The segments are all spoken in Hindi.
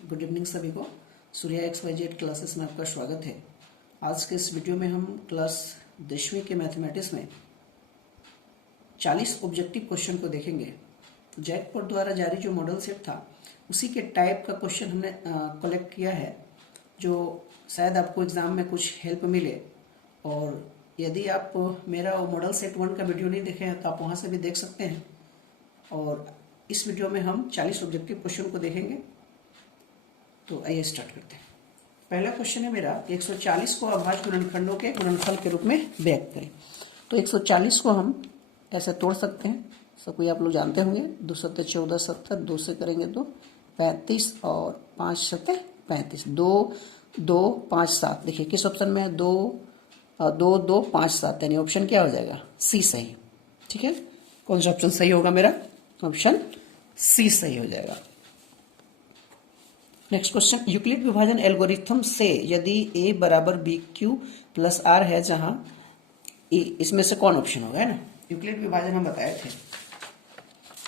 गुड इवनिंग सभी को। सूर्या XYZ क्लासेस में आपका स्वागत है। आज के इस वीडियो में हम क्लास 10वीं के मैथमेटिक्स में 40 ऑब्जेक्टिव क्वेश्चन को देखेंगे। तो जैकपॉट द्वारा जारी जो मॉडल सेट था उसी के टाइप का क्वेश्चन हमने कलेक्ट किया है, जो शायद आपको एग्जाम में कुछ हेल्प मिले। और यदि आप मेरा वो मॉडल सेट 1 का वीडियो नहीं देखे हैं तो आप वहाँ से भी देख सकते हैं। और इस वीडियो में हम 40 ऑब्जेक्टिव क्वेश्चन को देखेंगे। तो आइए स्टार्ट करते हैं। पहला क्वेश्चन है मेरा 140 को अभाज्य गुणनखंडों के गुणनफल के रूप में व्यक्त करें। तो 140 को हम ऐसे तोड़ सकते हैं, सब कोई आप लोग जानते होंगे। 2 सत्ते 14 70, 2 से करेंगे तो 35 और 5 सत्ते 35, 2 2 5 7। देखिए किस ऑप्शन में है, 2 2 2 5 7, यानी ऑप्शन क्या हो जाएगा, सी सही। ठीक है, कौन सा ऑप्शन सही होगा मेरा, ऑप्शन सी सही हो जाएगा। नेक्स्ट क्वेश्चन, यूक्लिड विभाजन एल्गोरिथम से यदि a बराबर BQ प्लस R है, जहां इसमें से कौन ऑप्शन होगा, है ना। यूक्लिड विभाजन हम बताए थे।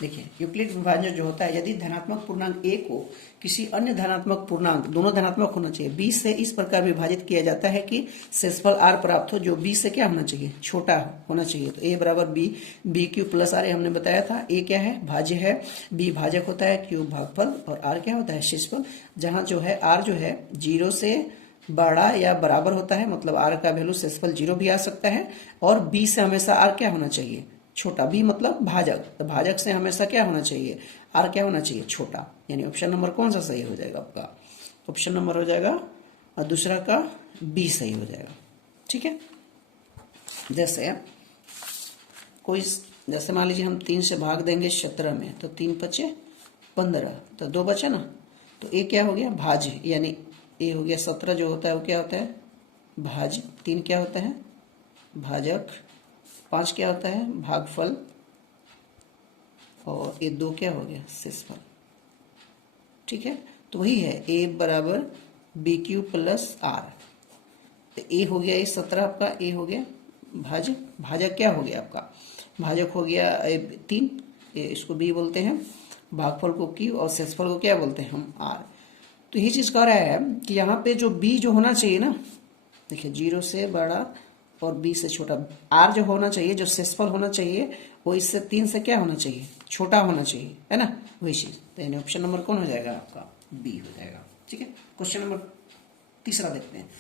देखिए यूक्लिड विभाजन जो होता है, यदि धनात्मक पूर्णांक a को किसी अन्य धनात्मक पूर्णांक, दोनों धनात्मक होना चाहिए, b से इस प्रकार विभाजित किया जाता है कि शेषफल r प्राप्त हो, जो b से क्या होना चाहिए, छोटा होना चाहिए। तो a बराबर BQ प्लस R हमने बताया था। a क्या है, भाज्य है, b भाजक होता है, q भागफल, और r क्या होता है, शेषफल। जहां जो है r जो है 0 से बड़ा या बराबर होता है, मतलब r का वैल्यू शेषफल 0 भी आ सकता है, और b से हमेशा r क्या होना चाहिए, छोटा। b मतलब भाजक, तो भाजक से हमेशा क्या होना चाहिए, r क्या होना चाहिए, छोटा। यानी ऑप्शन नंबर कौन सा सही हो जाएगा आपका, ऑप्शन नंबर हो जाएगा और दूसरा का b सही हो जाएगा। ठीक है, जैसे कोई, जैसे मान लीजिए हम 3 से भाग देंगे 17 में, तो 3 बचे 15, तो 2 बचे ना, तो a क्या हो गया, भाज्य, यानी a हो गया 17 जो होता है वो क्या होता है, भाज्य। 3 क्या होता है, भाजक। 5 क्या होता है, भागफल, और ये 2 क्या हो गया, शेषफल। ठीक है, तो वही है a बराबर BQ प्लस R। तो a हो गया, ये 17 आपका a हो गया भाजक। भाजक क्या हो गया आपका, भाजक हो गया 3, इसको b बोलते हैं, भागफल को q, और शेषफल को क्या बोलते हैं हम, r। तो ये चीज कह रहा है कि यहाँ पे जो b जो होना चाहिए ना, देखिए 0 से बड़ा और b से छोटा, r जो होना चाहिए, जो शेषफल होना चाहिए, वो इससे 3 से क्या होना चाहिए, छोटा होना चाहिए, है ना, वही चीज। तो यानी ऑप्शन नंबर कौन हो जाएगा आपका, b हो जाएगा। ठीक है, क्वेश्चन नंबर तीसरा देखते हैं।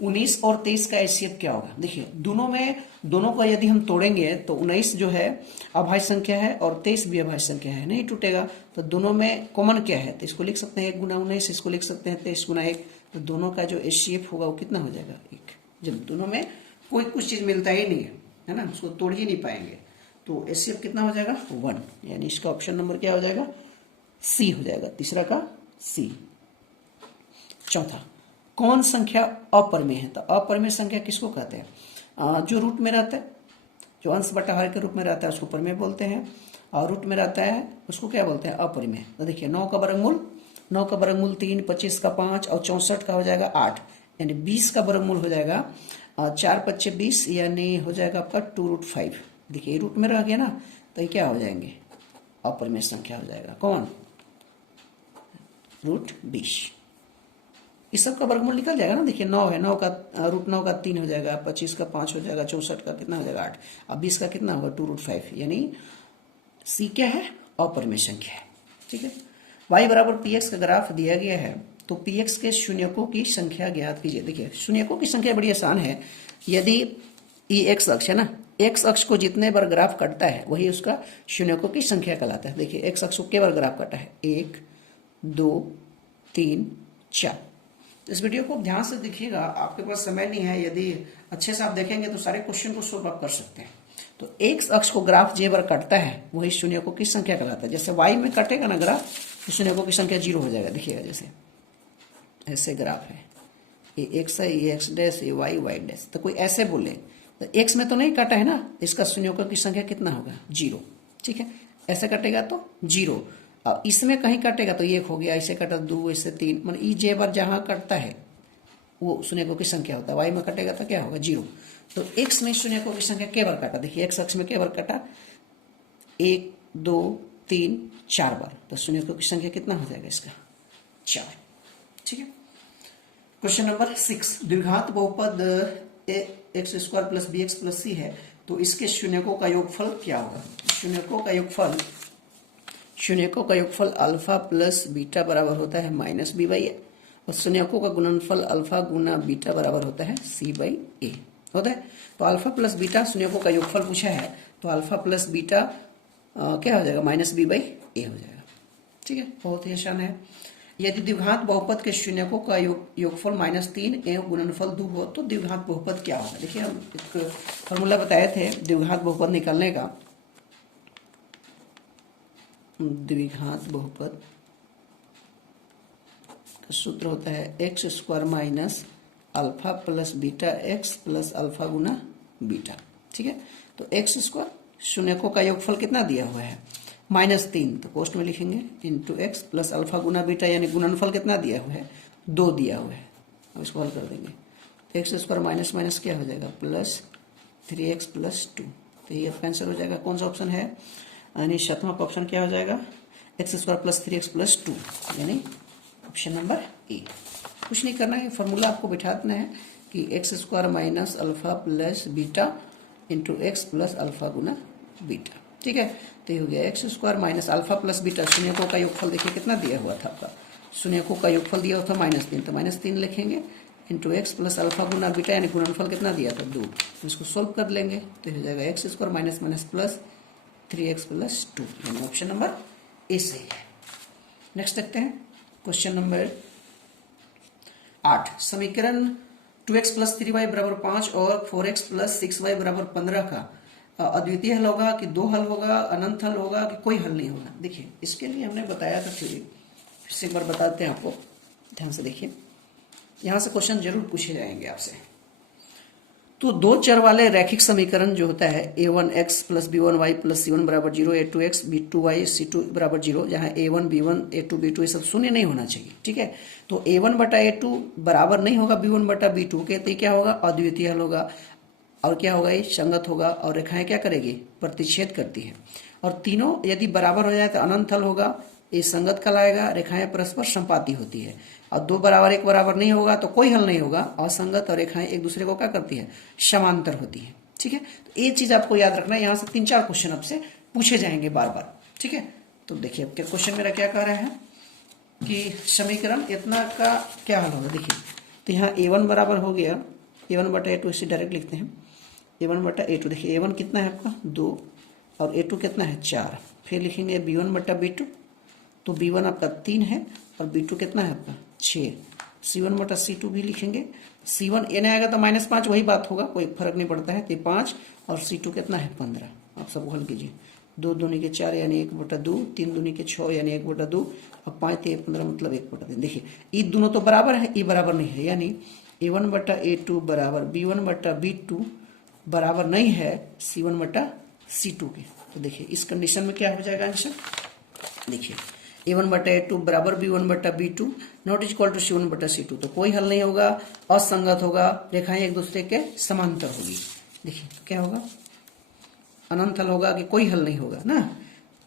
19 और 23 का HCF क्या होगा। देखिए दोनों को यदि हम तोड़ेंगे तो 19 जो है अभाज्य संख्या है और 23 भी अभाज्य संख्या है, नहीं टूटेगा। तो दोनों में कॉमन क्या है, तो इसको लिख सकते हैं 1 गुना 19, इसको लिख सकते हैं 23 गुना 1। तो दोनों का जो HCF होगा वो कितना हो जाएगा, 1। जब दोनों में कोई कुछ चीज मिलता ही नहीं है ना, उसको तोड़ ही नहीं पाएंगे, तो HCF कितना हो जाएगा, 1। यानी इसका ऑप्शन नंबर क्या हो जाएगा, सी हो जाएगा, तीसरा का सी। चौथा, कौन संख्या अपरिमेय है। तो अपरिमेय संख्या किसको कहते हैं, जो रूट में रहता है, जो अंश बटा हर के रूप में रहता है उसको परिमेय बोलते हैं, और रूट में रहता है उसको क्या बोलते हैं, अपरिमेय। तो देखिए 9 का वर्गमूल 3, 25 का 5, और 64 का हो जाएगा 8, यानी 20 का वर्गमूल हो जाएगा 4 5 20, यानी हो जाएगा आपका 2√5। देखिए रूट में रह गया ना, तो ये क्या हो जाएंगे, अपरिमेय संख्या हो जाएगा, कौन, √20। इस सब का वर्गमूल निकल जाएगा ना। देखिए 9 है, 9 का √9 का 3 हो जाएगा, 25 का 5 हो जाएगा, 64 का कितना हो जाएगा 8, अब 20 का कितना होगा 2√5, यानी सी क्या है, अपरिमेय संख्या है। ठीक है, y बराबर px का ग्राफ दिया गया है, तो px के शून्यकों की संख्या ज्ञात कीजिए। देखिए शून्यकों की संख्या बड़ी आसान है। यदि ये x अक्ष है ना, x अक्ष को जितने बार ग्राफ कटता है वही उसका शून्यकों की संख्या कहलाता है। देखिए x अक्ष को कितने बार ग्राफ कटा है, 1 2 3 4। इस वीडियो को ध्यान से देखिएगा, आपके पास समय नहीं है, यदि अच्छे से आप देखेंगे तो सारे क्वेश्चन को सोल्व आप कर सकते हैं। तो x अक्ष को ग्राफ जे बार कटता है वही शून्यकों की संख्या कहलाता है। जैसे y में कटेगा ना ग्राफ, तो शून्यकों की संख्या 0 हो जाएगा। देखिएगा जैसे ऐसे ग्राफ है, ये x है, ये x डैश, ये y डैश, तो कोई ऐसे बोले तो x में तो नहीं कटा है ना, इसका शून्यकों की संख्या कितना होगा, 0। ठीक है, ऐसे कटेगा तो 0, और इसमें कहीं कटेगा तो 1 हो गया, इसे कटा 2, इससे 3, मतलब ई जे बार जहां कटता है वो शून्यकों की संख्या होता है। y में कटेगा तो क्या होगा, 0। तो x में शून्यकों की संख्या के बार काटा, देखिए x अक्ष में के बार कटा, 1 2 3 4 बार, तो शून्यकों की संख्या कितना हो जाएगा इसका, 4। ठीक है। क्वेश्चन नंबर 6, द्विघात बहुपद x square plus b x plus c है, तो इसके शून्यकों का योगफल क्या होगा? शून्यकों का योगफल अल्फा प्लस बीटा बराबर होता है माइनस बी बाई ए, और शून्यकों का गुणनफल अल्फा गुना बीटा बराबर होता है सी बाई ए होता है। तो अल्फा प्लस बीटा शून्यकों का योगफल पूछा है, तो अल्फा प्लस बीटा क्या हो जाएगा? माइनस बी बाई ए हो जाएगा। ठीक है, बहुत ही आसान है। यदि द्विघात बहुपद के शून्यकों का योगफल -3 एवं गुणनफल 2 हो तो द्विघात बहुपद क्या होगा? देखिए, हम एक फॉर्मूला बताए थे द्विघात बहुपद निकालने का। द्विघात बहुपद का सूत्र होता है x square minus alpha plus beta x plus alpha गुना बीटा। ठीक है, तो एक्स स्क्वायर शून्यकों का योगफल कितना दिया हुआ है? -3, तो पोस्ट में लिखेंगे इंटू एक्स प्लस अल्फा गुना बीटा, यानी गुणनफल कितना दिया हुआ है? 2 दिया हुआ है। अब इसको हल कर देंगे। एक्स स्क्वायर माइनस माइनस क्या हो जाएगा? Plus 3x plus 2। तो ये आपका आंसर हो जाएगा। कौन सा ऑप्शन है? यानी 7वां ऑप्शन क्या हो जाएगा? X square plus 3x plus 2, यानी ऑप्शन नंबर ए। कुछ नहीं करना है, फॉर्मूला आपको बिठा देना है कि x square minus alpha plus beta into x plus alpha गुना बीटा। ठीक है, तो ये हो गया x square minus alpha plus beta. शून्यकों का योगफल देखिए कितना दिया हुआ था आपका? शून्यकों का योगफल दिया हुआ था -3, तो -3 लिखेंगे इंटू एक्स प्लस अल्फा गुना बीटा, यानी गुणनफल कितना दिया था? 2। इसको सोल्व कर लेंगे तो हो जाएगा x square minus minus plus 3x plus 2, यानी ऑप्शन नंबर ए सही है। नेक्स्ट देखते हैं क्वेश्चन नंबर 8, समीकरण 2x प्लस 3y बराबर 5 और 4x प्लस 6y बराबर 15 का अद्वितीय हल होगा कि 2 हल होगा, अनंत हल होगा कि कोई हल नहीं होगा? देखिए, इसके लिए हमने बताया था थ्योरी, फिर से एक बार बताते हैं आपको, ध्यान से देखिए। यहां से क्वेश्चन जरूर पूछे जाएंगे आपसे। तो 2 चर वाले रैखिक समीकरण जो होता है a1x plus b1y plus c1 बराबर 0, a2x b2y c2 बराबर 0, जहां a1 b1 a2 b2 ये सब शून्य नहीं होना चाहिए। ठीक है, तो a1 बटा a2 बराबर नहीं होगा b1 बटा b2 के, तो क्या होगा? अद्वितीय हल होगा। और क्या होगा? ये संगत होगा। और रेखाएं क्या करेगी? प्रतिच्छेद करती है। और तीनों यदि बराबर हो जाए तो अनंत हल होगा। ये संगत कहलाएगा। रेखाएं परस्पर संपाती होती है। और 2 बराबर 1 बराबर नहीं होगा तो कोई हल नहीं होगा। असंगत और रेखाएं एक दूसरे को क्या करती है? समांतर होती है। ठीक है, तो ये चीज आपको याद रखना है। यहाँ से 3-4 क्वेश्चन आपसे पूछे जाएंगे बार बार। ठीक है, तो देखिए अब क्या क्वेश्चन मेरा क्या कह रहा है कि समीकरण इतना का क्या हल होगा? देखिए, तो यहाँ a1 बराबर हो गया a1 बटा a2, इसे डायरेक्ट लिखते हैं a1 बटा a2। देखिए a1 कितना है आपका? 2, और a2 कितना है? 4। फिर लिखेंगे b1 बटा b2, तो b1 आपका 3 है और b2 कितना है आपका? 6। c1 बटा c2 भी लिखेंगे। c1 ये नहीं आएगा तो -5, वही बात होगा, कोई फर्क नहीं पड़ता है। तो 5 और c2 कितना है? 15। आप सब हल कीजिए। 2 दूनी के 4 यानी 1 बटा 2, 3 दूनी के 6 यानी 1 बटा 2, और 5 ते 15 मतलब 1 बटा 3। देखिए, ये दोनों तो बराबर है, ये बराबर नहीं है, यानी a1 बटा a2 बराबर b1 बटा b2 बराबर नहीं है c1 बटा c2 के। तो देखिए इस कंडीशन में क्या हो जाएगा आंसर? देखिए a1 बटा a2 बराबर b1 बटा b2 not is equal to c1 बटा c2, तो कोई हल नहीं होगा, असंगत होगा, रेखाएं एक दूसरे के समांतर होगी। देखिए तो क्या होगा? अनंत हल होगा कि कोई हल नहीं होगा ना?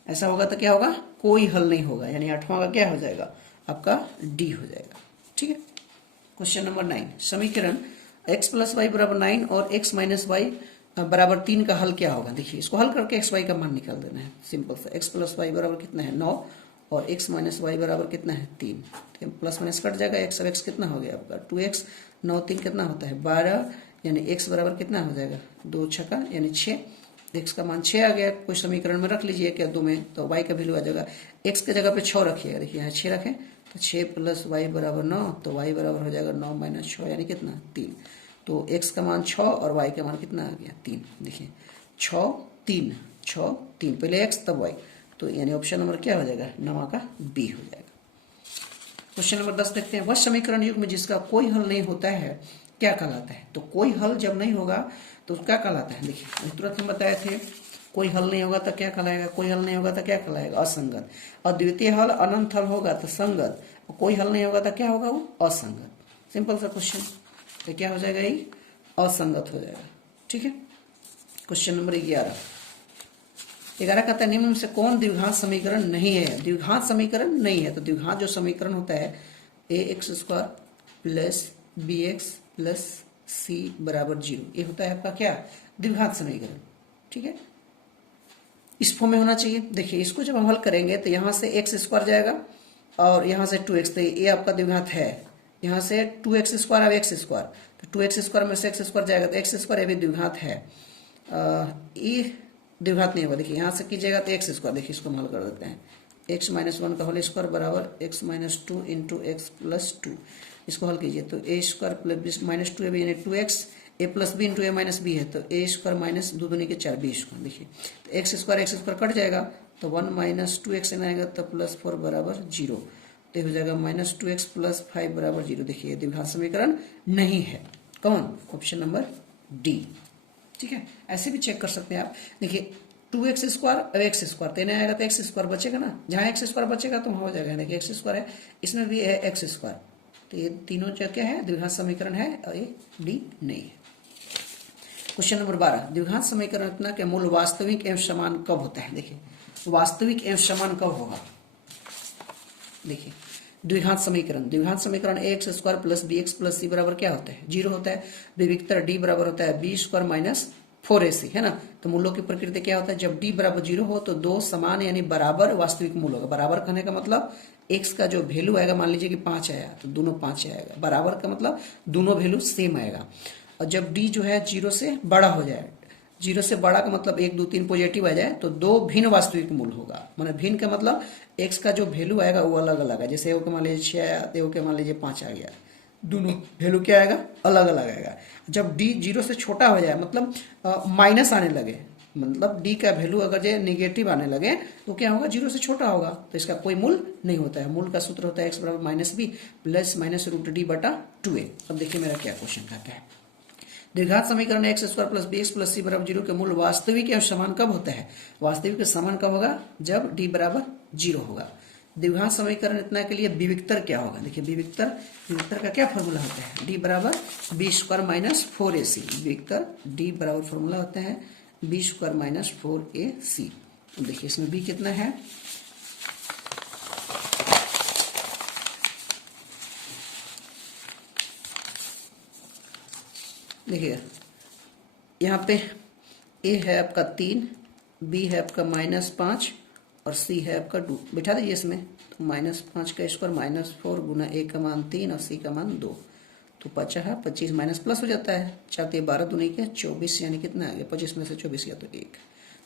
ऐसा होगा तो क्या होगा? कोई हल नहीं होगा, यानी 8वां का क्या हो जाएगा? आपका डी हो जाएगा। ठीक है, क्वेश्चन नंबर 9, समीकरण x प्लस वाई बराबर 9 और x माइनस वाई बराबर 3 का हल क्या होगा? देखिए इसको हल करके x y का मान निकाल देना है, सिंपल सा। x प्लस वाई बराबर कितना है? 9, और x माइनस वाई बराबर कितना है? 3। तो प्लस माइनस कट जाएगा, x और x कितना हो गया आपका? 2x, 9 3 कितना होता है? 12, यानी x बराबर कितना हो जाएगा? 2 छक्का यानी 6। x का मान 6 आ गया, कोई समीकरण में रख लीजिए क्या 2 में, तो y का वैल्यू आ जाएगा। x के जगह पे 6 रखिएगा, देखिए यहाँ 6 रखें तो 6 प्लस वाई बराबर 9, तो y बराबर हो जाएगा 9 माइनस 6 यानी कितना? 3। तो x का मान 6 और y का मान कितना आ गया? 3। देखिए 6 3 6 3, पहले x तब y, तो यानी ऑप्शन नंबर क्या हो जाएगा? 9 का बी हो जाएगा। क्वेश्चन नंबर 10 देखते हैं, वह समीकरण युग्म जिसका कोई हल नहीं होता है क्या कहलाता है? तो कोई हल जब नहीं होगा तो क्या कहलाता है? देखिए तुरंत हम बताए थे, कोई हल नहीं होगा तो क्या कहलाएगा? कोई हल नहीं होगा तो क्या कहलाएगा? असंगत। अद्वितीय हल अनंत हल होगा तो संगत, कोई हल नहीं होगा तो क्या होगा? वो असंगत। सिंपल सा क्वेश्चन, तो क्या हो जाएगा? ये असंगत हो जाएगा। ठीक है, क्वेश्चन नंबर 11 कहता है निम्न में से कौन द्विघात समीकरण नहीं है? द्विघात समीकरण नहीं है, तो द्विघात जो समीकरण होता है ax² plus bx plus c बराबर 0। ये होता है आपका क्या, द्विघात समीकरण। ठीक है, इस फॉर्म में होना चाहिए। देखिए इसको जब हम हल करेंगे तो यहाँ से x² जाएगा और यहाँ से 2x, तो ये आपका द्विघात है। यहाँ से 2x² और x², तो 2x² में से x² जाएगा तो x² ये भी द्विघात है। ये द्विघात नहीं होगा। देखिए यहाँ से कीजिएगा तो x², देखिए इसको हम हल कर देते हैं। x - 1 का होल स्क्वायर बराबर x - 2 इंटू एक्स प्लस 2। इसको हल कीजिए तो a² प्लस -2ab यानी 2x, a plus B into a minus B है तो a² माइनस 2 दूनी के 4 b²। देखिए तो x² कट जाएगा तो 1 माइनस 2x आएगा तो प्लस 4 बराबर 0। तो हो जाएगा -2x प्लस 5 बराबर 0। देखिए द्विघात समीकरण नहीं है। कौन, ऑप्शन नंबर डी। ठीक है, ऐसे भी चेक कर सकते हैं आप। देखिए 2x² अब x² तो नहीं आएगा तो x² बचेगा ना, जहाँ x² बचेगा तो वहाँ हो जाएगा। देखिए x² है, इसमें भी है x², तो ये तीनों क्या है, द्विघात समीकरण है और ये डी नहीं है। क्वेश्चन नंबर 12, द्विघात समीकरण रचना के मूल वास्तविक एवं समान कब होता है। देखिए वास्तविक एवं समान कब होगा। देखिए द्विघात समीकरण ax² plus bx plus c बराबर क्या होता है, 0 होता है। विविक्तर d बराबर होता है b² माइनस 4ac, है ना। तो मूलों की प्रकृति क्या होता है, जब d बराबर 0 हो तो दो समान यानी बराबर वास्तविक मूल होगा। बराबर कहने का मतलब x का जो वैल्यू आएगा, मान लीजिए कि 5 आया तो दोनों 5 आएगा। बराबर का मतलब दोनों वैल्यू सेम आएगा। और जब d जो है 0 से बड़ा हो जाए, 0 से बड़ा का मतलब 1 2 3 पॉजिटिव आ जाए तो दो भिन्न वास्तविक मूल होगा। माने भिन्न का मतलब x का जो वैल्यू आएगा वो अलग अलग है। जैसे एगो के मान लीजिए 6 आया तो एगो के मान लीजिए 5 आ गया, दोनों वैल्यू क्या आएगा, अलग अलग आएगा। जब d 0 से छोटा हो जाए मतलब माइनस आने लगे, मतलब d का वैल्यू अगर जो निगेटिव आने लगे तो क्या होगा, 0 से छोटा होगा, तो इसका कोई मूल नहीं होता है। मूल का सूत्र होता है x बराबर -b प्लस -√d बटा 2a। अब देखिए मेरा क्या क्वेश्चन कहता है, द्विघात समीकरण x² plus bx plus c बराबर 0 के मूल वास्तविक एवं समान कब होता है। वास्तविक के समान कब होगा, जब d बराबर 0 होगा। द्विघात समीकरण इतना के लिए विविक्तर क्या होगा। देखिए विविक्तर का क्या फॉर्मूला होता है, d बराबर b² माइनस 4ac। विविक्तर d बराबर फॉर्मूला होता है b² माइनस 4ac। देखिए इसमें b कितना है, देखिए यहाँ पे a है आपका 3, b है आपका -5 और c है आपका 2। बिठा दीजिए इसमें, तो -5 का स्क्वायर -4 गुना a का मान 3 और c का मान 2, तो 25 माइनस प्लस हो जाता है। 4 12 दूनी के 24, यानी कितना आ गया, 25 में से 24 गया तो 1।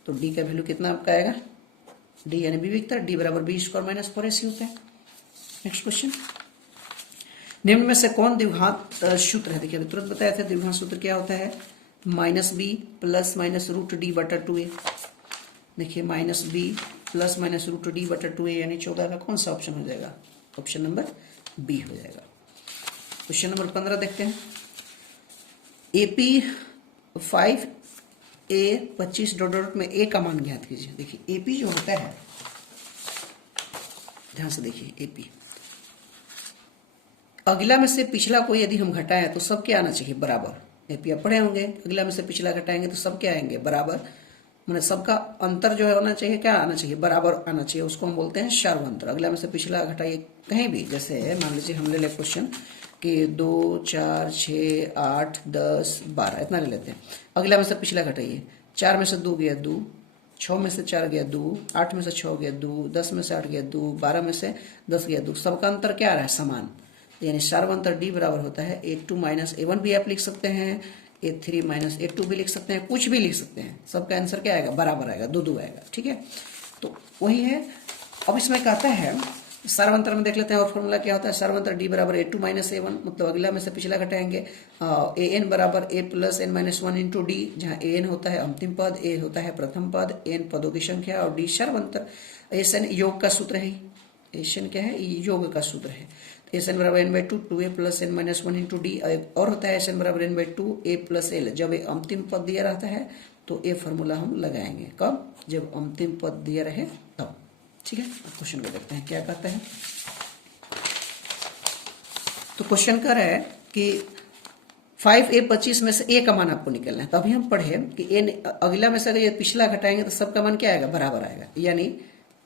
तो d का वैल्यू कितना आपका आएगा, d यानी विविक्तर d बराबर b² माइनस 4ac होता है। नेक्स्ट क्वेश्चन, निम्न में से कौन द्विघात सूत्र है। देखिए तुरंत बताया था द्विघात सूत्र क्या होता है, -b प्लस -√d बटा 2a। देखिए -b प्लस -√d बटा 2a यानी 14 का कौन सा ऑप्शन हो जाएगा, ऑप्शन नंबर बी हो जाएगा। क्वेश्चन नंबर 15 देखते हैं, AP 5a 25 डॉट में a का मान ज्ञात कीजिए। देखिए AP जो होता है, ध्यान से देखिए AP अगला में से पिछला को यदि हम घटाएं तो सब क्या आना चाहिए, बराबर। एपी आप पढ़े होंगे, अगला में से पिछला घटाएंगे तो सब क्या आएंगे, बराबर। मतलब सबका अंतर जो है होना चाहिए, क्या आना चाहिए, बराबर आना चाहिए। उसको हम बोलते हैं सर्वांतर। अगला में से पिछला घटाइए कहीं भी, जैसे मान लीजिए हम ले ले क्वेश्चन कि 2 4 6 8 10 12 इतना ले लेते हैं। अगला में से पिछला घटाइए, 4 में से 2 गया 2, 6 में से 4 गया 2, 8 में से 6 गया 2, 10 में से 8 गया 2, 12 में से 10 गया 2। सबका अंतर क्या आ रहा है, समान। यानी सर्वांतर d बराबर होता है a2 माइनस a1 भी आप लिख सकते हैं, a3 माइनस a2 भी लिख सकते हैं, कुछ भी लिख सकते हैं। सबका आंसर क्या आएगा, बराबर आएगा, 2 2 आएगा। ठीक है, तो वही है। अब इसमें कहता है सर्वांतर में देख लेते हैं और फॉर्मूला क्या होता है, सर्वांतर d बराबर a2 माइनस a1, मतलब अगला में से पिछला घटाएंगे। an बराबर a plus n minus 1 into D, जहाँ an होता है अंतिम पद, a होता है प्रथम पद, n पदों की संख्या और d सर्वांतर। एसन योग का सूत्र है, एसन क्या है, योग का सूत्र है। एन बराबर n/2 2a plus n minus 1 into D, और होता है एन बराबर n/2 a प्लस l। जब ये अंतिम पद दिया रहता है तो ये फॉर्मूला हम लगाएंगे, कब, जब अंतिम पद दिया रहे तब। ठीक है, क्वेश्चन को देखते हैं क्या कहता है। तो क्वेश्चन कह रहा है कि 5a 25 में से a का मान आपको निकलना है। तभी हम पढ़े कि n अगला में से अगर ये पिछला घटाएंगे तो सबका मान क्या आएगा, बराबर आएगा। यानी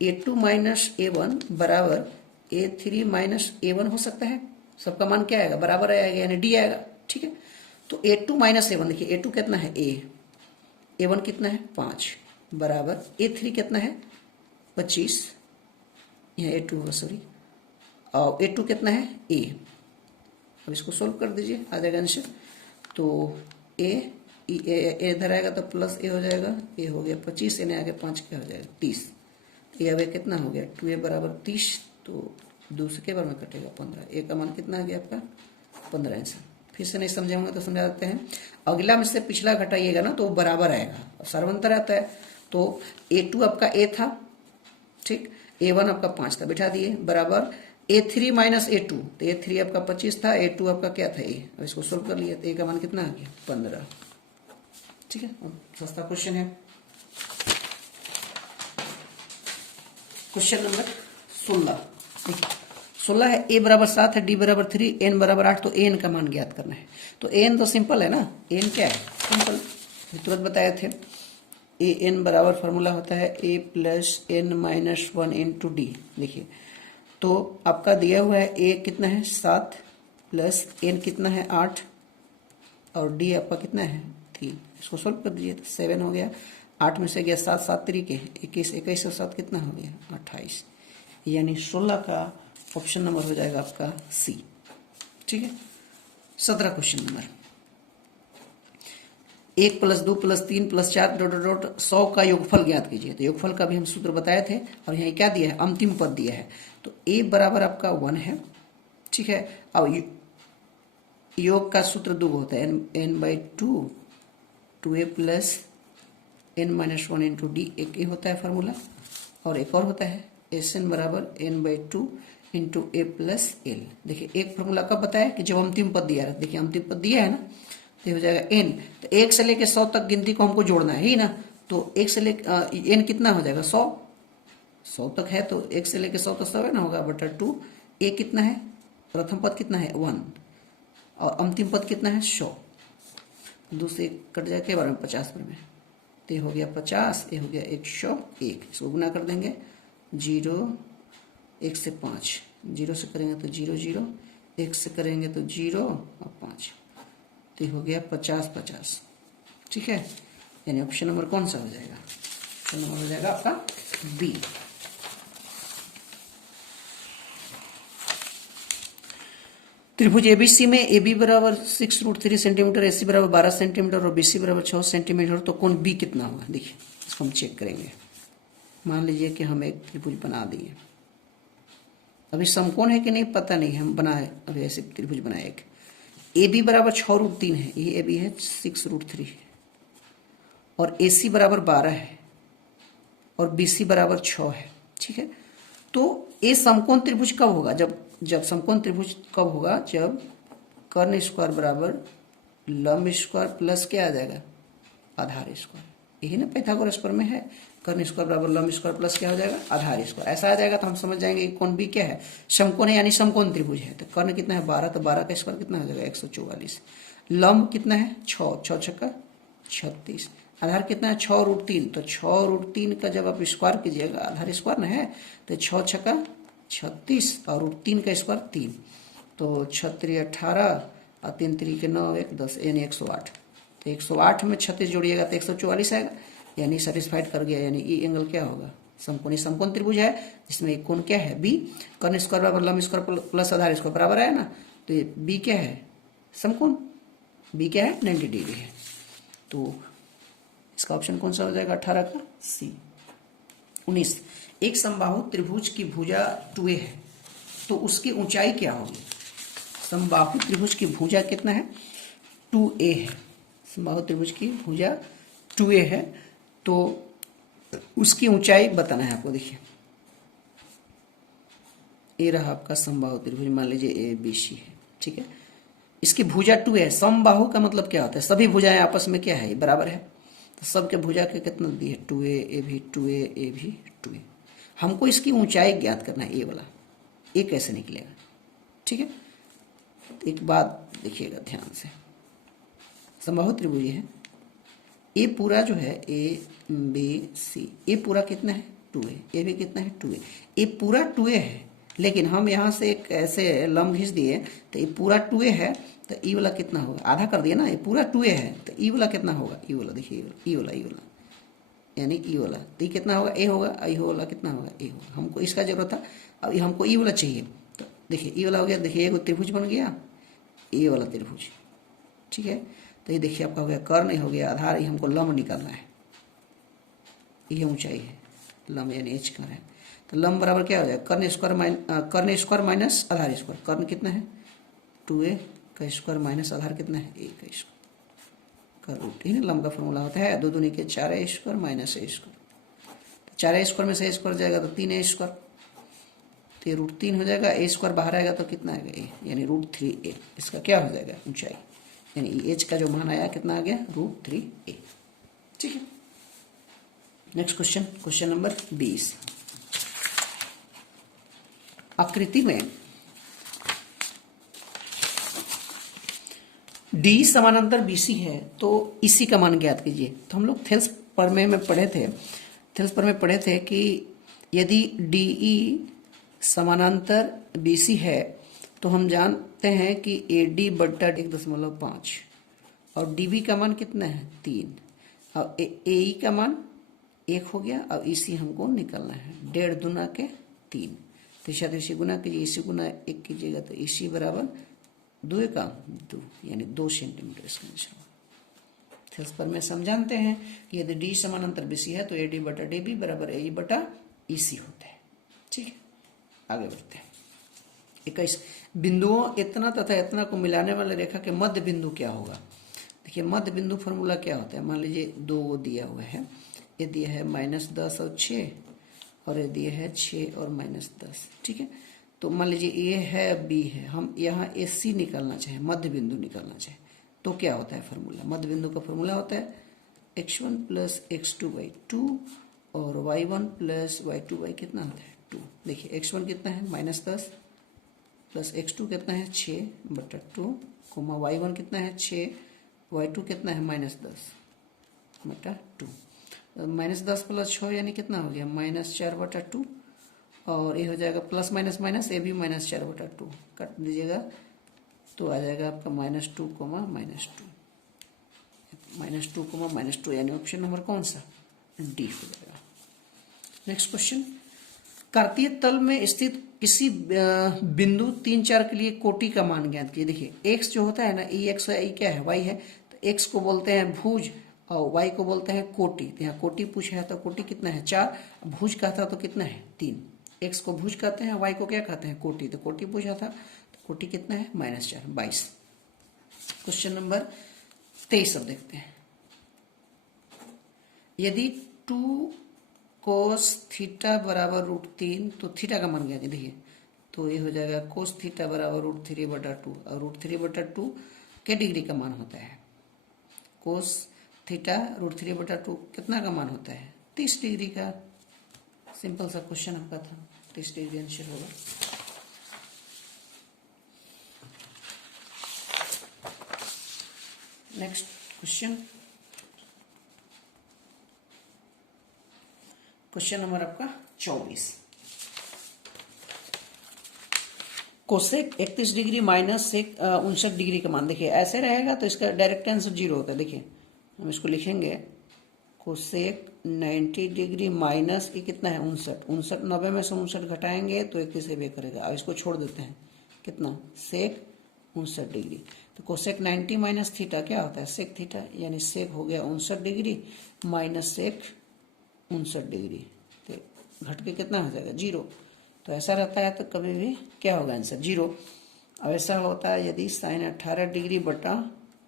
a2 माइनस a1 बराबर A3 माइनस A1 हो सकता है, सबका मान क्या आएगा, बराबर आएगा यानी D आएगा, ठीक है। तो A2 माइनस A1, देखिए A2 कितना है A1 कितना है 5 बराबर A3 कितना है 25, यह A2 होगा सॉरी, और A2 कितना है A। अब इसको सोल्व कर दीजिए, आ जाएगा आंसर। तो A इधर आएगा तो प्लस A हो जाएगा, A हो गया 25, यानी आगे 5 क्या हो जाएगा 30। ए अब कितना हो गया 2A बराबर 30, तो 2 से के बार में कटेगा 15, A का मान कितना आ गया आपका 15 आंसर। फिर से नहीं समझे होंगे तो समझा देते हैं। अगला में से पिछला घटाइएगा ना तो वो बराबर आएगा, सर्वंतर आता है। तो A2 आपका A था, ठीक, A1 आपका 5 था, बिठा दिए बराबर A3 माइनस A2, तो A3 आपका 25 था, A2 आपका क्या था A। अब इसको सोल्व कर लिया तो A का मान कितना आ गया 15, ठीक है। सस्ता क्वेश्चन है। क्वेश्चन नंबर 16 है, A बराबर 7 है, D बराबर 3, N बराबर 8, तो N का मान ज्ञात करना है। तो N तो सिंपल है ना, N क्या है सिंपल, तुरंत बताए थे। N बराबर फार्मूला होता है A plus N minus 1 into D. देखिए तो आपका दिया हुआ है A कितना है 7 प्लस N कितना है 8 और D आपका कितना है 3। इसको सोल्व कर दीजिए तो 7 हो गया, 8 में से गया 7, 7 तरीके 21, 21 और 7 कितना हो गया 28, यानी 16 का ऑप्शन नंबर हो जाएगा आपका सी, ठीक है। 17 question number, 1 plus 2 plus 3 plus 4 dot dot 100 का योगफल ज्ञात कीजिए। तो योगफल का भी हम सूत्र बताए थे, और यहाँ क्या दिया है अंतिम पद दिया है। तो A बराबर आपका 1 है, ठीक है। अब योग का सूत्र 2 होता है n/2 2A plus n minus 1 into D, एक ये होता है फार्मूला, और एक और होता है Sn बराबर n/2 into A plus L। देखिए एक फार्मूला कब बताया कि जब अंतिम पद दिया है, देखिए अंतिम पद दिया है ना, तो हो जाएगा n, तो 1 से लेके 100 तक गिनती को हमको जोड़ना है ही ना। तो 1 से लेके n कितना हो जाएगा 100 तक है, तो 1 से लेके 100 तो 100 है ना, होगा बटा 2। A कितना है, प्रथम पद कितना है 1 और अंतिम पद कितना है 100, दूसरे कट जाए के बारे में 50 में, तो ये हो गया 50, ये हो गया 101। इसको गुना कर देंगे 0 1 से 5, 0 से करेंगे तो 0 0, 1 से करेंगे तो 0 और 5, तो हो गया 50 50, ठीक है। यानी ऑप्शन नंबर कौन सा हो जाएगा, ऑप्शन नंबर हो जाएगा आपका बी। त्रिभुज एबीसी में AB बराबर 6√3 सेंटीमीटर, AC बराबर 12 सेंटीमीटर और BC बराबर 6 सेंटीमीटर, तो कोण B कितना होगा। देखिए इसको हम चेक करेंगे। मान लीजिए कि हम एक त्रिभुज बना दिए, अभी समकोण है कि नहीं पता नहीं, हम बनाए अभी ऐसे त्रिभुज बनाए एक। AB बराबर 6√3 है, ये AB है 6√3 और AC बराबर 12 है और BC बराबर 6 है, ठीक है। तो ये समकोण त्रिभुज कब होगा, जब समकोण त्रिभुज कब होगा, जब कर्ण स्क्वायर बराबर लंब स्क्वायर प्लस क्या आ जाएगा आधार स्क्वायर। यही ना पाइथागोरस प्रमेय है, कर्ण स्क्वायर बराबर लंब स्क्वायर प्लस क्या हो जाएगा आधार स्क्वायर। ऐसा आ जाएगा तो हम समझ जाएंगे कि कोण बी क्या है, समकोण है यानी समकोण त्रिभुज है। तो कर्ण कितना है 12, तो 12 का स्क्वायर कितना हो जाएगा 144। लंब कितना है 6, 6 छक्का 36, आधार कितना है 6√3, तो 6√3 का जब आप स्क्वायर कीजिएगा, आधार स्क्वायर ना है, तो 6 छक्का 36 और √3 का स्क्वायर 3, तो 6 3 18 और 3 3 के 9 1 10 यानी 108। तो 108 में 36 जोड़िएगा तो 144 आएगा, यानी सेटिस्फाइड कर गया। यानी ई एंगल क्या होगा समकोणी, समकोण त्रिभुज है जिसमें एक कोण क्या है बी, कर्ण स्क्वायर बराबर लंब स्क्वायर प्लस आधार स्क्वायर बराबर है ना, तो ये बी क्या है समकोण, बी क्या है 90 डिग्री है। तो इसका ऑप्शन कौन सा हो जाएगा 18 का सी। 19, एक समबाहु त्रिभुज की भुजा 2a है तो उसकी ऊंचाई क्या होगी। समबाहु त्रिभुज की भुजा कितना है 2a है, समबाहु त्रिभुज की भुजा 2a है, तो उसकी ऊंचाई बताना है आपको। देखिए ये रहा आपका समबाहु त्रिभुज, मान लीजिए ABC है, ठीक है। इसकी भुजा 2a है, समबाहु का मतलब क्या होता है सभी भुजाएं आपस में क्या है बराबर है, तो सबके भुजा के कितना दी है 2a, ये भी 2a, ये भी 2a। हमको इसकी ऊंचाई ज्ञात करना है, ए वाला, ए कैसे निकलेगा, ठीक है। एक बात देखिएगा ध्यान से, समबाहु त्रिभुज है, ए पूरा जो है ABC, ए पूरा कितना है 2a, ए भी कितना है 2a, ए पूरा 2a है लेकिन हम यहाँ से एक ऐसे लंब खींच दिए तो ये पूरा 2a है, तो ई वाला कितना होगा, आधा कर दिया ना, ये पूरा 2a है तो ई वाला कितना होगा, ई वाला देखिए, ई वाला यानी ई वाला, तो ये कितना होगा, ए होगा, ई वाला कितना होगा, ए होगा। हमको इसका जरूरत था, अब हमको ई वाला चाहिए, तो देखिए ई वाला हो गया, देखिए एक त्रिभुज बन गया, ए वाला त्रिभुज, ठीक है। तो ये देखिए आपका हो गया कर्ण हो गया आधार, ये हमको लंब निकालना है, ये ऊंचाई है, लंब यानी एच का है। तो लंब बराबर क्या हो जाएगा, कर्ण स्क्वायर माइनस आधार स्क्वायर, कर्ण कितना है 2a का स्क्वायर माइनस आधार कितना है a का स्क्वायर का रूट, ही ना लंब का फॉर्मूला होता है, 2 दूनी के 4a square minus a square, तो 4a स्क्वायर में से a स्क्वायर जाएगा तो 3a स्क्वायर, तो ये √3 हो जाएगा, a स्क्वायर बाहर आएगा तो कितना आएगा a, यानी √3a, इसका क्या हो जाएगा ऊंचाई, यानी h का जो मान आया कितना आ गया √3a, ठीक है। Next question, question number 20। आकृति में डी समानांतर बीसी है तो इसी का मान ज्ञात कीजिए। तो हम लोग थेल्स प्रमेय में पढ़े थे कि यदि डीई समानांतर बीसी है तो हम जानते हैं कि AD बट्टा 1.5 और DB का मान कितना है 3 और AE का मान 1 हो गया, अब इसी हमको निकालना है, 1.5 दूना के 3, तो इसी गुना कीजिए, इसी गुना 1 कीजिएगा तो इसी बराबर 2 का 2 यानी 2 सेंटीमीटर इसका आंसर। थेल्स पर में समझाते हैं कि यदि डी समानांतर बीसी है तो AD बटा DB बराबर AE बटा EC होता है, ठीक है। आगे बढ़ते हैं। 21 बिंदुओं इतना तथा इतना को मिलाने वाले रेखा के मध्य बिंदु क्या होगा। देखिए मध्य बिंदु फॉर्मूला क्या होता है, मान लीजिए 2 दिया हुआ है, ये दिया है -10 और 6 और ये दिया है 6 और -10, ठीक है। तो मान लीजिए ए है बी है, हम यहाँ AC निकालना चाहें, मध्य बिंदु निकालना चाहें तो क्या होता है फॉर्मूला, मध्य बिंदु का फॉर्मूला होता है x1 + x2/2 और y1 + y2 कितना होता है 2। देखिए x1 कितना है -10 प्लस x2 कितना है 6/2 कोमा y1 कितना है 6, y2 कितना है -10/2, -10 + 6 यानी कितना हो गया -4/2 और ये हो जाएगा प्लस माइनस माइनस, ये भी -4/2 काट दीजिएगा तो आ जाएगा आपका -2, -2 यानी ऑप्शन नंबर कौन सा डी हो जाएगा। नेक्स्ट क्वेश्चन, कार्तीय तल में स्थित किसी बिंदु 3, 4 के लिए कोटि का मान ज्ञात कीजिए। देखिए x जो होता है ना, x है, क्या है y है, तो x को बोलते हैं भुज और y को बोलते हैं कोटि। तो यहाँ कोटि पूछा है तो कोटि कितना है 4, भुज कहता तो कितना है 3, x को भुज कहते हैं, y को क्या कहते हैं कोटि, तो कोटि पूछा था तो कोटि कितना है -4, 22। क्वेश्चन नंबर 23 अब देखते हैं। यदि 2 cos थीटा बराबर √3 तो थीटा का मान क्या है, देखिए तो ये हो जाएगा cos थीटा बराबर √3/2 और √3/2 के डिग्री का मान होता है, cos थीटा √3/2 कितना का मान होता है 30 डिग्री का। सिंपल सा क्वेश्चन आपका था, 30 डिग्री आंसर होगा। नेक्स्ट क्वेश्चन, क्वेश्चन नंबर आपका 24। Cosec 31 degree minus sec 59 degree का मान, देखिए ऐसे रहेगा तो इसका डायरेक्ट आंसर 0 होता है। देखिए हम इसको लिखेंगे कोसेक 90 डिग्री माइनस ये कितना है 59, 90 में से 59 घटाएंगे तो 31 से बे करेगा। अब इसको छोड़ देते हैं, कितना सेक 59 डिग्री, तो कोसेक 90 माइनस थीटा क्या होता है सेक थीटा, यानी सेक हो गया 59 डिग्री माइनस सेक 59 डिग्री, तो घट के कितना हो जाएगा 0। तो ऐसा रहता है तो कभी भी क्या होगा आंसर 0। अब ऐसा होता है यदि साइन 18 डिग्री बटा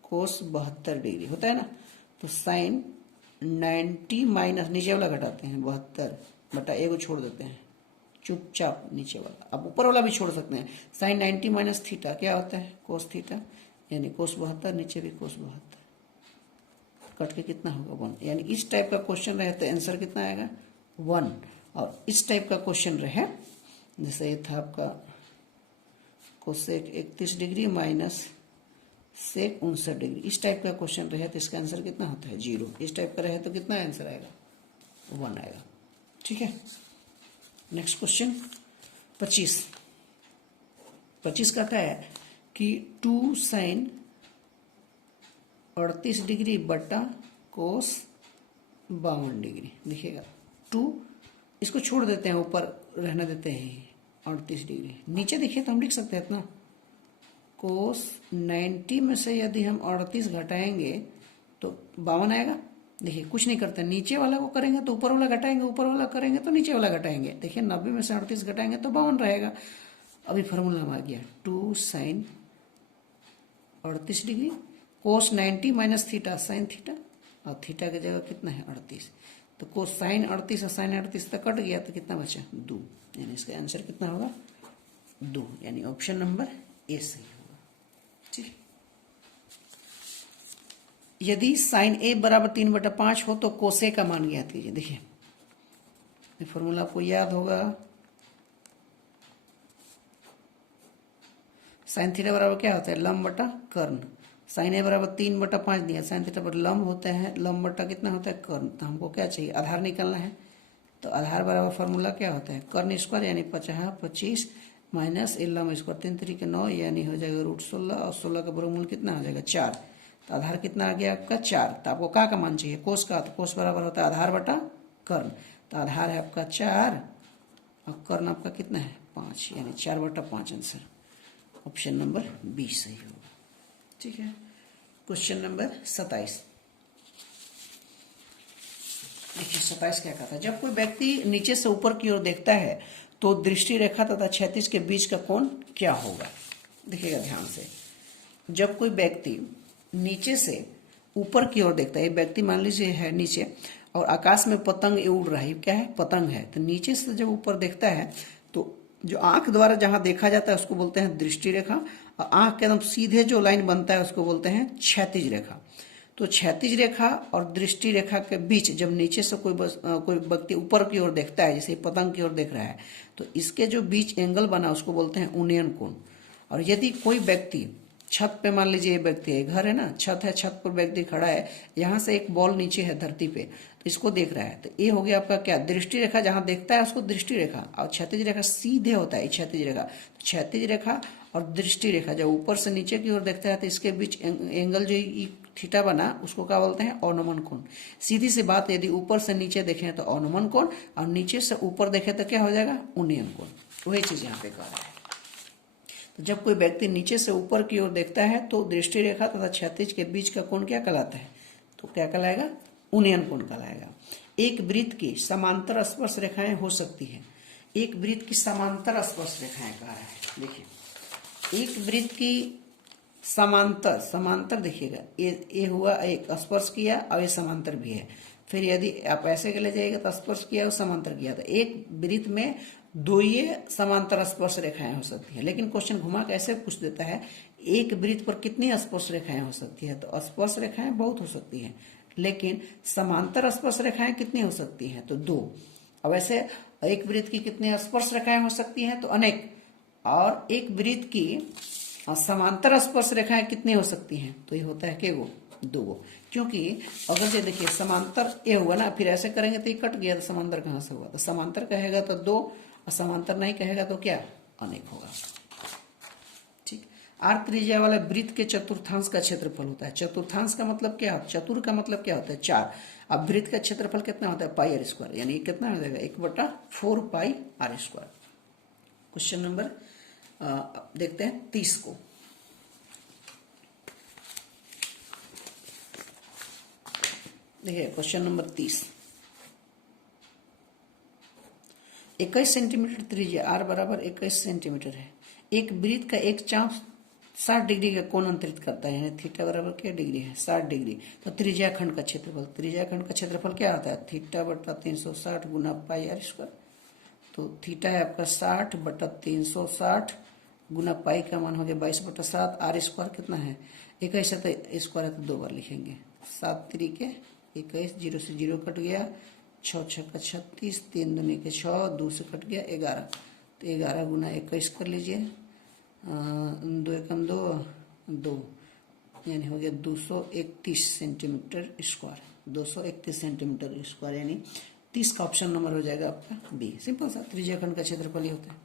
कोस 72 डिग्री होता है ना, तो साइन 90 माइनस नीचे वाला घटाते हैं 72 बटा एगो छोड़ देते हैं चुपचाप नीचे वाला, अब ऊपर वाला भी छोड़ सकते हैं। साइन 90 माइनस थीटा क्या होता है कोस थीटा, यानी कोस 72, नीचे भी कोस 72, कट के कितना होगा 1। यानी इस टाइप का क्वेश्चन रहे तो आंसर कितना आएगा 1, और इस टाइप का क्वेश्चन रहे जैसे ये था आपका cosec 31 degree minus sec 59 degree, इस टाइप का क्वेश्चन रहे तो इसका आंसर कितना होता है 0। इस टाइप का रहे तो कितना आंसर आएगा 1 आएगा, ठीक है। Next question 25। 25 का क्या है कि 2 sin 38 डिग्री बटा कोस 52 डिग्री लिखिएगा। 2 इसको छोड़ देते हैं, ऊपर रहने देते हैं 38 डिग्री। नीचे देखिए तो हम लिख सकते हैं इतना, कोस 90 में से यदि हम 38 घटाएंगे तो 52 आएगा। देखिए कुछ नहीं करते, नीचे वाला को करेंगे तो ऊपर वाला घटाएंगे, ऊपर वाला करेंगे तो नीचे वाला घटाएंगे। देखिए 90 में से 38 घटाएंगे तो 52 रहेगा। अभी फॉर्मूला में आ गया 2 sin 38 डिग्री कोस 90 माइनस थीटा साइन थीटा, और थीटा की जगह कितना है 38, तो कोस साइन 38 और साइन 38 तक कट गया तो कितना बचा 2, यानी इसका आंसर कितना होगा 2, यानी ऑप्शन नंबर ए सही होगा। ठीक, यदि साइन ए बराबर 3/5 हो तो कोसे का मान ज्ञात कीजिए। देखिए फॉर्मूला आपको याद होगा, साइन थीटा बराबर क्या होता है लंब बटा कर्ण। साइन ए बराबर 3/5 दिया, साइन थीटा पर लंब होते हैं, लंब बटा कितना होता है कर्ण। तो हमको क्या चाहिए आधार निकालना है, तो आधार बराबर फॉर्मूला क्या होता है कर्ण स्क्वायर यानी 25 माइनस ए लंब स्क्वायर 3 3 के 9 यानी हो जाएगा √16 और 16 का वर्गमूल कितना हो जाएगा 4। तो आधार कितना आ गया आपका 4। तो आपको का मान चाहिए कोस का, तो कोस बराबर होता है आधार बटा कर्ण। तो आधार है आपका 4 और कर्ण आपका कितना है 5, यानी 4/5 आंसर ऑप्शन नंबर बी सही होगा। ठीक है, क्वेश्चन नंबर 27 देखिए 27 क्या कहता है, जब कोई व्यक्ति नीचे से ऊपर की ओर देखता है तो दृष्टि रेखा तथा क्षैतिज के बीच का कोण क्या होगा। देखिएगा ध्यान से, जब कोई व्यक्ति नीचे से ऊपर की ओर देखता है, व्यक्ति मान लीजिए है नीचे और आकाश में पतंग उड़ रहा है, क्या है पतंग है, तो नीचे से जब ऊपर देखता है तो जो आंख द्वारा जहां देखा जाता है उसको बोलते हैं दृष्टि रेखा, और आंख के एकदम सीधे जो लाइन बनता है उसको बोलते हैं क्षैतिज रेखा। तो क्षैतिज रेखा और दृष्टि रेखा के बीच जब नीचे से कोई व्यक्ति ऊपर की ओर देखता है, जैसे पतंग की ओर देख रहा है, तो इसके जो बीच एंगल बना उसको बोलते हैं उन्नयन कोण। और यदि कोई व्यक्ति छत पे, मान लीजिए व्यक्ति है, घर है ना, छत है, छत पर व्यक्ति खड़ा है, यहाँ से एक बॉल नीचे है धरती पे, तो इसको देख रहा है, तो ये हो गया आपका क्या दृष्टि रेखा, जहां देखता है उसको दृष्टि रेखा, और क्षैतिज रेखा सीधे होता है क्षैतिज रेखा। क्षैतिज रेखा और दृष्टि रेखा जब ऊपर से नीचे की ओर देखता है तो इसके बीच एंगल जो थीटा बना उसको क्या बोलते हैं अवनमन कोण। सीधी सी बात, यदि ऊपर से नीचे देखें तो अवनमन कोण, और नीचे से ऊपर देखें तो क्या हो जाएगा उन्नयन कोण। वही चीज यहाँ पे कह रहा है। तो जब कोई व्यक्ति नीचे से ऊपर की ओर देखता है तो दृष्टि रेखा तथा क्षैतिज के बीच का कोण क्या कहलाता है, तो क्या कहलाएगा उन्नयन कोण कहलाएगा। एक वृत्त की समांतर स्पर्श रेखाएं हो सकती है, एक वृत्त की समांतर स्पर्श रेखाएं कह रहा है। देखिए एक वृत्त की समांतर देखिएगा, ये हुआ एक स्पर्श किया और ये समांतर भी है। फिर यदि आप ऐसे के ले जाइएगा तो स्पर्श किया और समांतर किया, तो एक वृत्त में दो ये समांतर स्पर्श रेखाएं हो सकती है। लेकिन क्वेश्चन घुमा के ऐसे पूछ देता है एक वृत्त पर कितनी स्पर्श रेखाएं हो सकती है, तो स्पर्श रेखाएं बहुत हो सकती हैं, लेकिन समांतर स्पर्श रेखाएं कितनी हो सकती हैं, तो 2। अब ऐसे एक वृत्त की कितनी स्पर्श रेखाएं हो सकती हैं, तो अनेक। और एक वृत्त की समांतर स्पर्श रेखाएं कितनी हो सकती हैं, तो ये होता है केगो 2। क्योंकि अगर ये देखिए समांतर ये हुआ ना, फिर ऐसे करेंगे तो ये कट गया, तो समांतर कहां से हुआ, तो समांतर कहेगा तो 2, और समांतर नहीं कहेगा तो क्या अनेक होगा। ठीक, आर त्रिज्या वाले वृत्त के चतुर्थांश का क्षेत्रफल होता है। चतुर्थांश का मतलब क्या, चतुर का मतलब क्या होता है 4। अब वृत्त का क्षेत्रफल कितना होता है पाई आर स्क्वायर, यानी कितना हो जाएगा 1/4 पाई आर स्क्वायर। क्वेश्चन नंबर देखते हैं 30 को। देखिए क्वेश्चन नंबर 30, 21 सेंटीमीटर त्रिज्या आर बराबर 21 सेंटीमीटर है। एक वृत्त का एक चाप 60 डिग्री का कोण अंतरित करता है, यानी थीटा बराबर क्या डिग्री है 60 डिग्री। तो त्रिज्या खंड का क्षेत्रफल, त्रिज्या खंड का क्षेत्रफल क्या होता है थीटा बटा 360 गुना पाई आर स्क्वायर। तो थीटा है आपका 60 बटा 360 गुना पाई का मान हो गया 22/7। आर स्क्वायर कितना है 21 है तो स्क्वायर है तो 2 बार लिखेंगे, 7 तरीके 21, 0 से 0 कट गया, 6 6 का 36, 3 दूनी के 6, 2 से कट गया 11, तो 11 गुना 21 कर लीजिए, 2 एकम 2 2, यानी हो गया 231 सेंटीमीटर स्क्वायर, 231 सेंटीमीटर स्क्वायर, यानी 30 का ऑप्शन नंबर हो जाएगा आपका बी। सिंपल सा, त्रिज्या खंड का क्षेत्रफल ही होता है।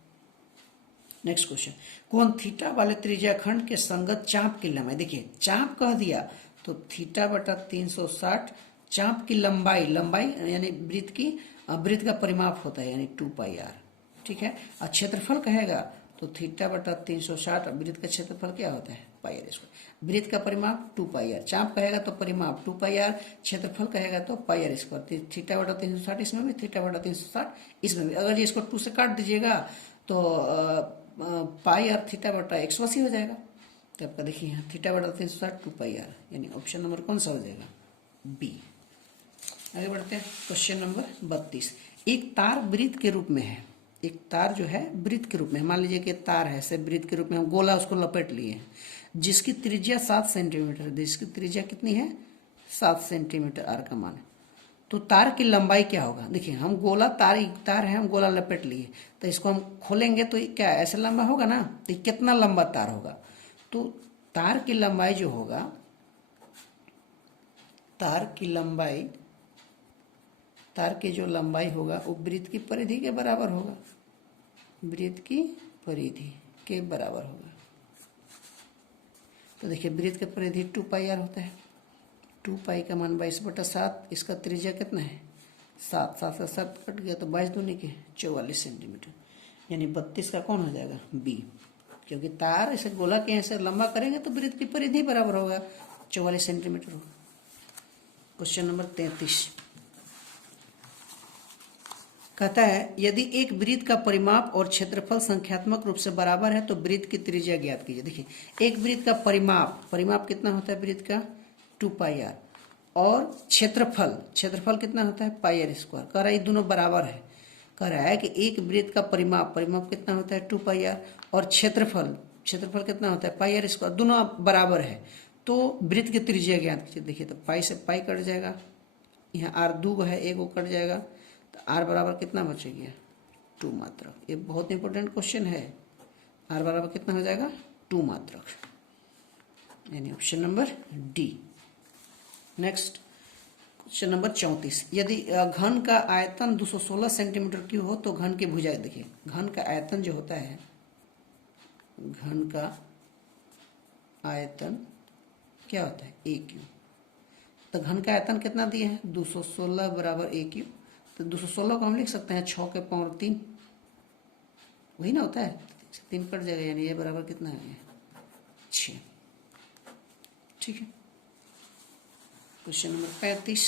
नेक्स्ट क्वेश्चन, कोण थीटा वाले त्रिज्या खंड के संगत चाप की लंबाई, देखिए चाप कह दिया तो थीटा बटा 360, चाप की लंबाई, लंबाई यानी वृत्त का परिमाप होता है यानी 2πr, ठीक है। और क्षेत्रफल कहेगा तो थीटा बटा 360, वृत्त का क्षेत्रफल क्या होता है πr स्क्वायर, वृत्त का परिमाप 2πr, चाप कहेगा तो परिमाप 2πr, क्षेत्रफल कहेगा तो πr स्क्वायर, थीटा बटा 360 इसमें भी, थीटा बटा 360 इसमें भी। अगर इसको 2 से काट दीजिएगा तो पाई आर थीटा बटा 180 हो जाएगा। तो आपका देखिए यहाँ थीटा बटा 360 2πr, यानी ऑप्शन नंबर कौन सा हो जाएगा, बी। आगे बढ़ते हैं क्वेश्चन नंबर 32, एक तार वृत्त के रूप में है, एक तार जो है वृत्त के रूप में, मान लीजिए कि तार है ऐसे वृत्त के रूप में, हम गोला उसको लपेट लिए हैं, जिसकी त्रिज्या 7 सेंटीमीटर, जिसकी त्रिज्या कितनी है 7 सेंटीमीटर आर का मान है। तो तार की लंबाई क्या होगा, देखिए हम गोला तार है, हम गोला लपेट लिए, तो इसको हम खोलेंगे तो क्या ऐसे लंबा होगा ना, तो कितना लंबा तार होगा, तो तार की लंबाई जो होगा, तार की जो लंबाई होगा वो वृत्त की परिधि के बराबर होगा, वृत्त की परिधि के बराबर होगा। तो देखिए वृत्त की परिधि 2πr होता है, 2π का मान 22/7, इसका त्रिज्या कितना है 7, 7 से 7 कट गया तो 22 दूनी के 44 सेंटीमीटर, यानी 32 का कौन हो जाएगा बी, क्योंकि तार इसे गोला के ऐसे लंबा करेंगे तो वृत्त की परिधि बराबर होगा 44 सेंटीमीटर होगा। क्वेश्चन नंबर 33 कहता है यदि एक वृत्त का परिमाप और क्षेत्रफल संख्यात्मक रूप से बराबर है तो वृत्त की त्रिज्या ज्ञात कीजिए। देखिए एक वृत्त का परिमाप कितना होता है वृत्त का 2πr, और क्षेत्रफल कितना होता है πr स्क्वायर, कह रहा है ये दोनों बराबर है, कह रहा है कि एक वृत्त का परिमाप कितना होता है 2πr, और क्षेत्रफल कितना होता है πr स्क्वायर, दोनों बराबर है, तो वृत्त की त्रिज्या ज्ञात कीजिए। देखिए तो पाई से पाई कट जाएगा, यहाँ r 2 है, एक वो कट जाएगा, तो r बराबर कितना बचेगा 2 मात्रक। ये बहुत इंपॉर्टेंट क्वेश्चन है, r बराबर कितना हो जाएगा 2 मात्रक, यानी option number D. Next question number 34, यदि घन का आयतन 216 सेंटीमीटर क्यूब हो तो घन की भुजा, देखिए घन का आयतन जो होता है, घन का आयतन क्या होता है ए क्यूब, तो घन का आयतन कितना दिए हैं 216 बराबर ए क्यूब, तो 216 को हम लिख सकते हैं 6 के पावर 3, वही ना होता है, 3 कट जाएगा, यानी ये बराबर कितना है 6, ठीक है। क्वेश्चन नंबर 35,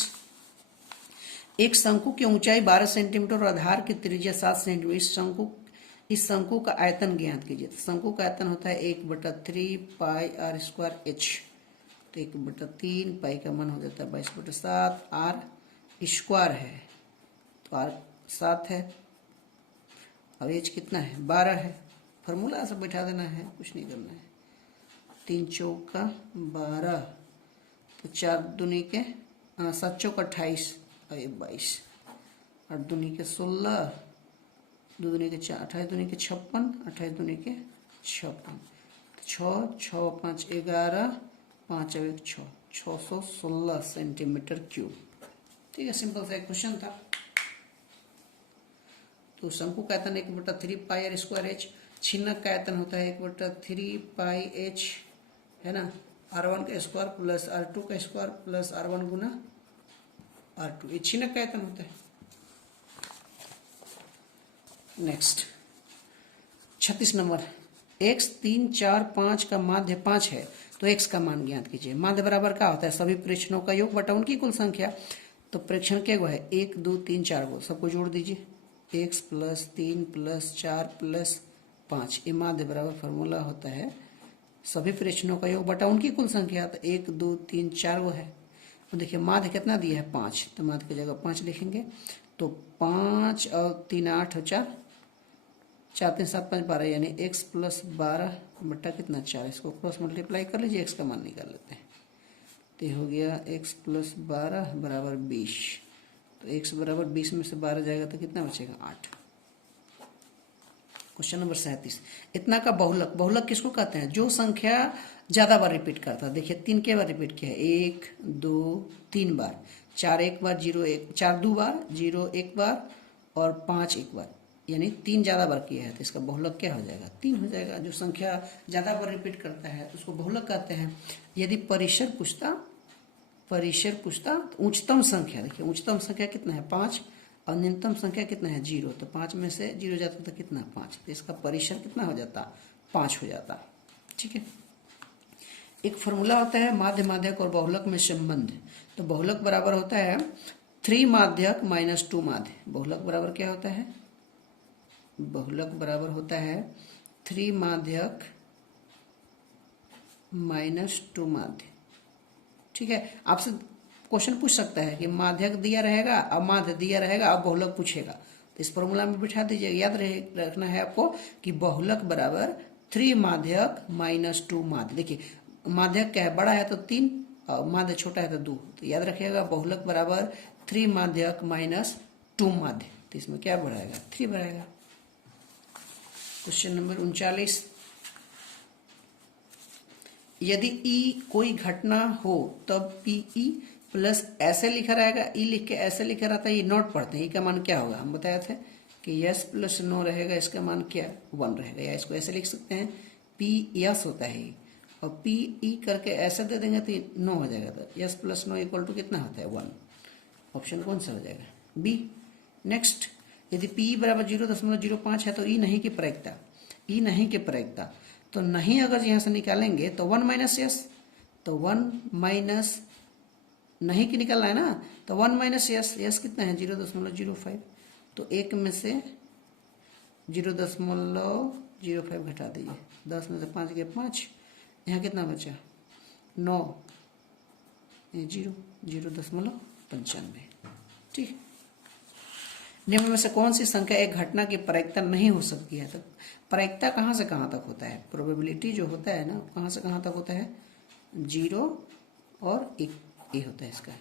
एक शंकु की ऊंचाई 12 सेंटीमीटर और आधार की त्रिज्या 7 सेंटीमीटर, इस शंकु का आयतन ज्ञात कीजिए। तो शंकु का आयतन होता है 1/3 πr स्क्वायर h, तो 1/3 पाई का मान हो जाता है 22/7, r स्क्वायर है तो r 7 है, और h कितना है 12 है, फॉर्मूला से बैठा देना है, कुछ नहीं करना है, 3 चौका 12, तो 4 दूनी के 7 चौका 28 और 22, 8 दूनी के 16, 2 दूनी के 4, 28 दूनी के 56, 28 दूनी के 56, 6 6 5 11, 5 और 1 6, 616 सेंटीमीटर क्यूब, ठीक है। सिंपल सा एक क्वेश्चन था। तो शंकु का आयतन 1/3 πr स्क्वायर h, छिन्नक का आयतन होता है 1/3 πh, है ना, r1 का स्क्वायर प्लस r2 का स्क्वायर प्लस r1 गुना r2, ये छिन्नक का आयतन होता है। नेक्स्ट 36 नंबर, x 3 4 5 का माध्य 5 है तो x का मान ज्ञात कीजिए। माध्य बराबर क्या होता है सभी प्रेक्षणों का योग बटा उनकी कुल संख्या, तो प्रेक्षण क्या है 1 2 3 4 को सबको जोड़ दीजिए, x प्लस 3 प्लस 4 प्लस 5, ये माध्य बराबर फॉर्मूला होता है सभी प्रेक्षणों का योग बटा उनकी कुल संख्या, तो 1 2 3 4 वो है। तो देखिए माध्य कितना दिया है 5, तो माध्य की जगह 5 लिखेंगे, तो 5 और 3 8 और 4, 4 3 7 5 12, यानी x प्लस 12 बट्टा कितना 4, इसको क्रॉस मल्टीप्लाई कर लीजिए, x का मान निकाल लेते हैं, तो ये हो गया x प्लस 12 बराबर 20, तो x बराबर 20 में से 12 जाएगा तो कितना बचेगा 8। क्वेश्चन नंबर 37, इतना का बहुलक किसको कहते हैं जो संख्या ज्यादा बार रिपीट करता है। देखिए 3 के बार रिपीट किया है, 1 2 3 बार, 4 एक बार, 0 1, 4 2 बार, 0 1 बार और 5 एक बार, यानी 3 ज़्यादा बार किया है तो इसका बहुलक क्या हो जाएगा? 3 हो जाएगा। जो संख्या ज़्यादा बार रिपीट करता है तो उसको बहुलक कहते हैं। यदि परिसर पूछता तो उच्चतम संख्या, देखिए उच्चतम संख्या कितना है? 5 और न्यूनतम संख्या कितना है? 0। तो 5 में से 0 जाता तो कितना? 5। तो इसका परिसर कितना हो जाता? 5 हो जाता। ठीक है। एक फॉर्मूला होता है माध्य माध्यक और बहुलक में संबंध। तो बहुलक बराबर होता है 3 माध्यक माइनस 2 माध्य। बहुलक बराबर क्या होता है? बहुलक बराबर होता है 3 माध्यक माइनस 2 माध्य। ठीक है। आपसे क्वेश्चन पूछ सकता है कि माध्यक दिया रहेगा, अमाध्य दिया रहेगा, अब बहुलक पूछेगा तो इस फॉर्मूला में बिठा दीजिएगा। याद रखना है आपको कि बहुलक बराबर 3 माध्यक माइनस 2 माध्य। देखिए माध्यक क्या है? बड़ा है तो 3 और माध्य छोटा है तो 2। तो याद रखिएगा बहुलक बराबर 3 माध्यक माइनस 2 माध्य। तो इसमें क्या बढ़ाएगा? 3 बढ़ाएगा। क्वेश्चन नंबर 39, यदि ई कोई घटना हो तब पीई प्लस ऐसे लिखा रहेगा, ई लिख के ऐसे लिखा रहता है, ये नोट पढ़ते हैं। ई का मान क्या होगा? हम बताए थे कि यस प्लस नो रहेगा, इसका मान क्या? 1 रहेगा। या इसको ऐसे लिख सकते हैं पी यस होता है और पी ई करके ऐसे दे देंगे तो 9 हो जाएगा। तो yes plus no equal to कितना होता है? 1। ऑप्शन कौन सा हो जाएगा? बी। नेक्स्ट, यदि पी बराबर 0.05 है तो ई नहीं की प्रायिकता, ई नहीं की प्रायिकता तो नहीं अगर यहाँ से निकालेंगे तो 1 माइनस यस, तो 1 माइनस नहीं की निकालना है ना, तो 1 माइनस यस, यस कितना है? 0.05। तो 1 में से 0.05 घटा दीजिए। 10 में से 5 गया 5, यहाँ कितना बचा? 9, 0.95। ठीक। निम्न में से कौन सी संख्या एक घटना की प्रायिकता नहीं हो सकती है? तो प्रायिकता कहाँ से कहाँ तक होता है? प्रोबेबिलिटी जो होता है ना, कहाँ से कहाँ तक होता है? 0 और 1 ये होता है इसका।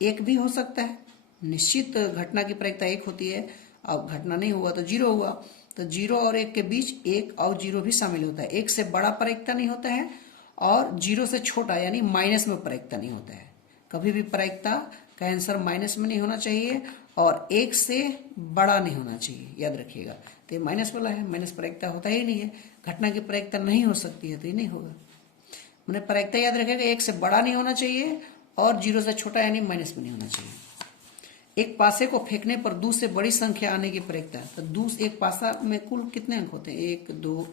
1 भी हो सकता है, निश्चित घटना की प्रायिकता 1 होती है। अब घटना नहीं हुआ तो 0 हुआ, तो 0 और 1 के बीच 1 और 0 भी शामिल होता है। 1 से बड़ा प्रायिकता नहीं होता है और 0 से छोटा यानी माइनस में प्रायिकता नहीं होता है। कभी भी प्रायिकता का आंसर माइनस में नहीं होना चाहिए और 1 से बड़ा नहीं होना चाहिए, याद रखिएगा। तो ये माइनस वाला है, माइनस प्रायिकता होता ही नहीं है। घटना की प्रायिकता नहीं हो सकती है तो ये नहीं होगा। मैंने प्रायिकता याद रखेगा, 1 से बड़ा नहीं होना चाहिए और 0 से छोटा यानी माइनस में नहीं होना चाहिए। एक पासे को फेंकने पर 2 से बड़ी संख्या आने की प्रायिकता, तो 2 एक पासा में कुल कितने अंक होते हैं? 1 2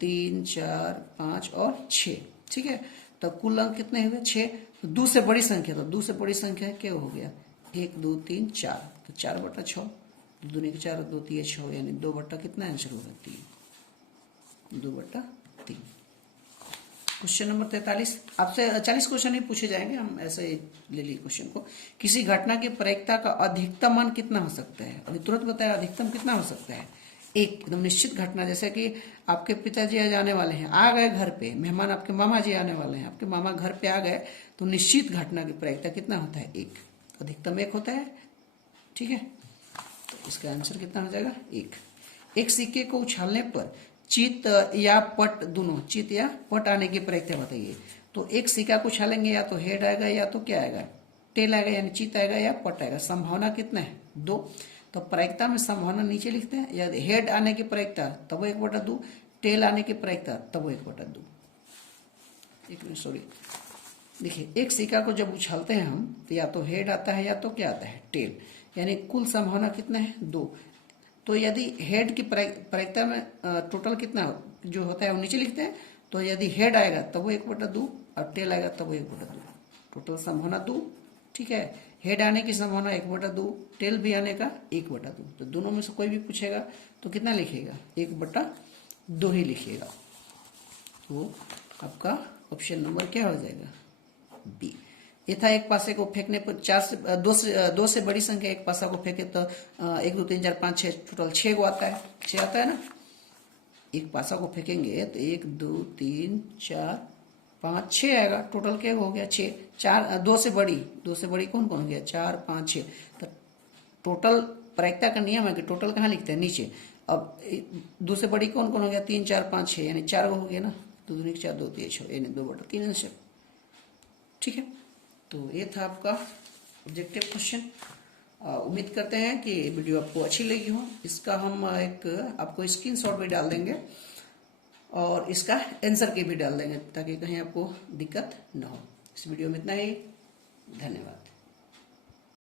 3 4 5 और 6। ठीक है। तो कुल अंक कितने हुए? 6। तो 2 से बड़ी संख्या, तो 2 से बड़ी संख्या क्या हो गया? 1 2 3 4, तो 4/6, 2 दूनी 4 2 3 6 यानी 2 बट्टा कितना आंसर होगा? 3, 2/3। क्वेश्चन नंबर 43, आपसे 40 क्वेश्चन ही पूछे जाएंगे, हम ऐसे ही ले लिए क्वेश्चन को। किसी घटना की प्रायिकता का अधिकतम मान कितना हो सकता है? अभी तुरंत बताया अधिकतम कितना हो सकता है? एकदम निश्चित घटना, जैसे कि आपके पिताजी आज आने वाले हैं, आ गए घर पे, मेहमान आपके मामा जी आने वाले हैं, आपके मामा घर पे आ गए, तो निश्चित घटना की प्रायिकता कितना होता है? 1। अधिकतम 1 होता है। ठीक है। तो इसका आंसर कितना हो जाएगा? 1। एक सिक्के को उछालने पर चित या पट, दोनों चित या पट आने की प्रायिकता बताइए। तो एक सिक्का को उछालेंगे या तो हेड आएगा या तो क्या आएगा? टेल आएगा, यानी चित आएगा या पट आएगा। संभावना कितना है? 2। तो प्रायिकता में संभावना नीचे लिखते हैं, या हेड आने की प्रायिकता तब वो 1/2, टेल आने की प्रायिकता तब वो 1/2। एक मिनट, सॉरी। देखिए एक सिक्का को जब उछालते हैं हम तो या तो हेड आता है या तो क्या आता है? टेल, यानी कुल संभावना कितना है? 2। तो यदि हेड की प्रायिकता में टोटल कितना जो होता है वो नीचे लिखते हैं, तो यदि हेड आएगा तब वो 1/2 और टेल आएगा तब वो 1/2। टोटल संभावना 2। ठीक है। हेड आने की संभावना 1/2, टेल भी आने का 1/2। तो दोनों में से कोई भी पूछेगा तो कितना लिखिएगा? 1/2 ही लिखिएगा। तो आपका ऑप्शन नंबर क्या हो जाएगा? बी। ये था एक पासे को फेंकने पर 2 से बड़ी संख्या एक पासा को फेंके तो 1 2 3 4 5 6, टोटल 6 को आता है। 6 आता है ना। एक पासा को फेंकेंगे तो 1 2 3 4 5 6 आएगा। टोटल क्या हो गया? 6। 4 2 से बड़ी कौन कौन हो गया? 4 5 6। तो टोटल प्रायिकता का नियम है कि टोटल कहाँ लिखते हैं? नीचे। अब 2 से बड़ी कौन कौन हो गया? 3 4 5 6, यानी 4 हो गया ना। 2 दूनी 4 2 3 6 यानी 2/3 आंसर। ठीक है। तो ये था आपका ऑब्जेक्टिव क्वेश्चन। उम्मीद करते हैं कि वीडियो आपको अच्छी लगी हो। इसका हम एक आपको स्क्रीनशॉट भी डाल देंगे और इसका आंसर की भी डाल देंगे ताकि कहीं आपको दिक्कत न हो। इस वीडियो में इतना ही। धन्यवाद।